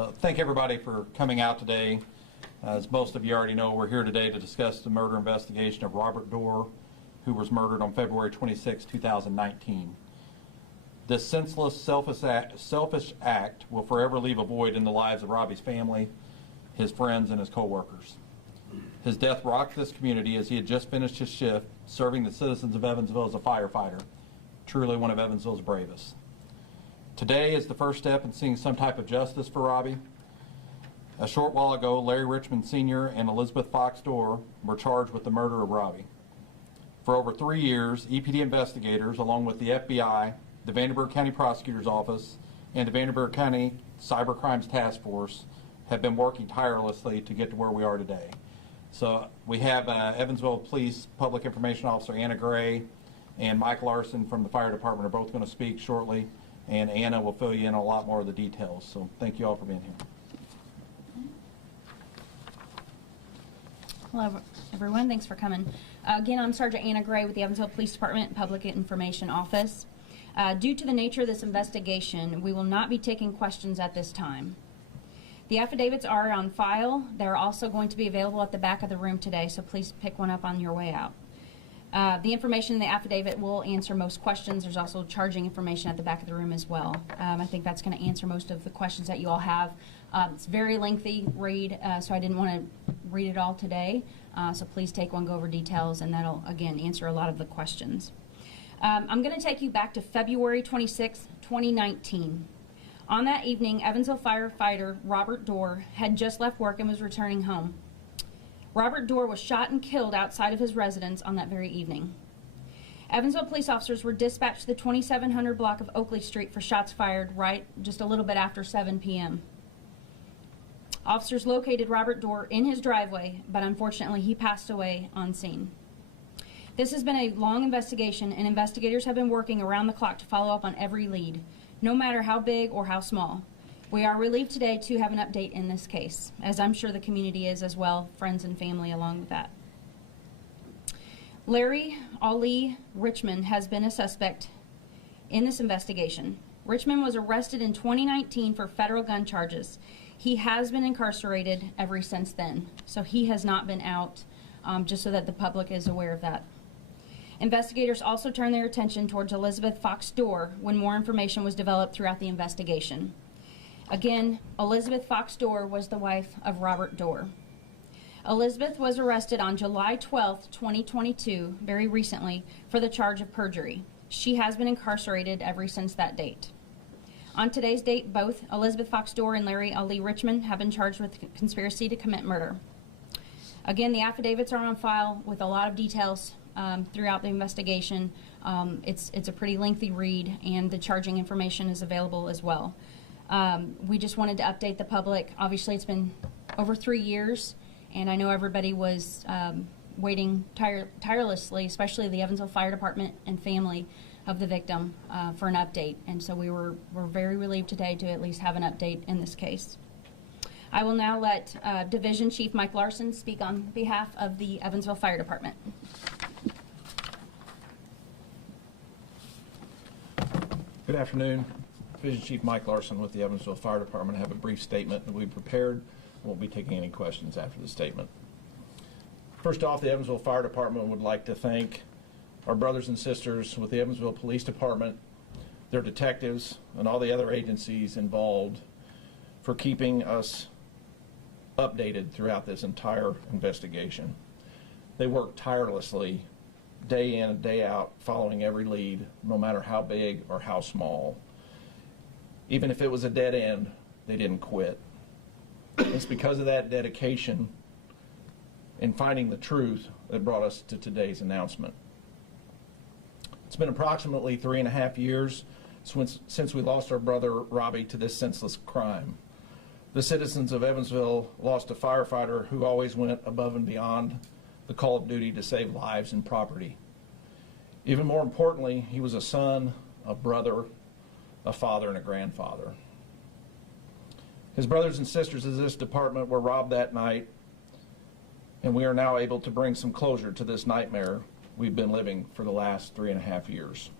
So thank everybody for coming out today. As most of you already know, we're here today to discuss the murder investigation of Robert Doerr, who was murdered on February 26, 2019. This senseless, selfish act will forever leave a void in the lives of Robbie's family, his friends, and his co-workers. His death rocked this community as he had just finished his shift serving the citizens of Evansville as a firefighter, truly one of Evansville's bravest. Today is the first step in seeing some type of justice for Robbie. A short while ago, Larry Richmond Sr. and Elizabeth Fox-Doerr were charged with the murder of Robbie. For over 3 years, EPD investigators, along with the FBI, the Vanderburgh County Prosecutor's Office, and the Vanderburgh County Cyber Crimes Task Force have been working tirelessly to get to where we are today. So we have Evansville Police Public Information Officer Anna Gray and Mike Larson from the Fire Department are both going to speak shortly, and Anna will fill you in on a lot more of the details. So thank you all for being here. Hello, everyone. Thanks for coming. Again, I'm Sergeant Anna Gray with the Evansville Police Department Public Information Office. Due to the nature of this investigation, we will not be taking questions at this time. The affidavits are on file. They're also going to be available at the back of the room today, so please pick one up on your way out. The information in the affidavit will answer most questions. There's also charging information at the back of the room as well. I think that's going to answer most of the questions that you all have. It's a very lengthy read, so I didn't want to read it all today. So please take one, go over details, and that'll, again, answer a lot of the questions. I'm going to take you back to February 26, 2019. On that evening, Evansville firefighter Robert Doerr had just left work and was returning home. Robert Doerr was shot and killed outside of his residence on that very evening. Evansville police officers were dispatched to the 2700 block of Oakley Street for shots fired right just a little bit after 7 p.m. Officers located Robert Doerr in his driveway, but unfortunately he passed away on scene. This has been a long investigation, and investigators have been working around the clock to follow up on every lead, no matter how big or how small. We are relieved today to have an update in this case, as I'm sure the community is as well, friends and family along with that. Larry Ali Richmond has been a suspect in this investigation. Richmond was arrested in 2019 for federal gun charges. He has been incarcerated ever since then, so he has not been out, just so that the public is aware of that. Investigators also turned their attention towards Elizabeth Fox-Doerr when more information was developed throughout the investigation. Again, Elizabeth Fox-Doerr was the wife of Robert Doerr. Elizabeth was arrested on July 12, 2022, very recently, for the charge of perjury. She has been incarcerated ever since that date. On today's date, both Elizabeth Fox-Doerr and Larry Ali Richmond have been charged with conspiracy to commit murder. Again, the affidavits are on file with a lot of details throughout the investigation. It's a pretty lengthy read, and the charging information is available as well. We just wanted to update the public. Obviously, it's been over 3 years, and I know everybody was waiting tirelessly, especially the Evansville Fire Department and family of the victim, for an update. And so we're very relieved today to at least have an update in this case. I will now let Division Chief Mike Larson speak on behalf of the Evansville Fire Department. Good afternoon. Division Chief Mike Larson with the Evansville Fire Department. I have a brief statement that we prepared. Won't be taking any questions after the statement. First off, the Evansville Fire Department would like to thank our brothers and sisters with the Evansville Police Department, their detectives, and all the other agencies involved for keeping us updated throughout this entire investigation. They worked tirelessly day in and day out, following every lead, no matter how big or how small. Even if it was a dead end, they didn't quit. It's because of that dedication in finding the truth that brought us to today's announcement. It's been approximately 3.5 years since we lost our brother Robbie to this senseless crime. The citizens of Evansville lost a firefighter who always went above and beyond the call of duty to save lives and property. Even more importantly, he was a son, a brother, a father, and a grandfather. His brothers and sisters of this department were robbed that night, and we are now able to bring some closure to this nightmare we've been living for the last 3.5 years.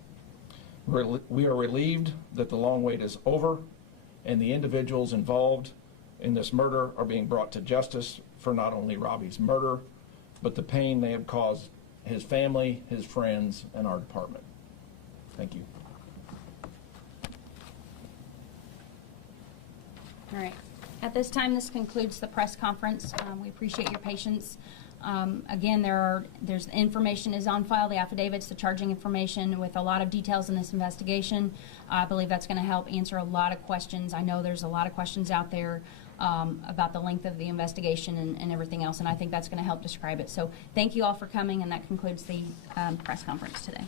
We are relieved that the long wait is over and the individuals involved in this murder are being brought to justice for not only Robbie's murder, but the pain they have caused his family, his friends, and our department. Thank you. All right. At this time, this concludes the press conference. We appreciate your patience. Again, there's information is on file, the affidavits, the charging information with a lot of details in this investigation. I believe that's going to help answer a lot of questions. I know there's a lot of questions out there about the length of the investigation and everything else, and I think that's going to help describe it. So thank you all for coming, and that concludes the press conference today.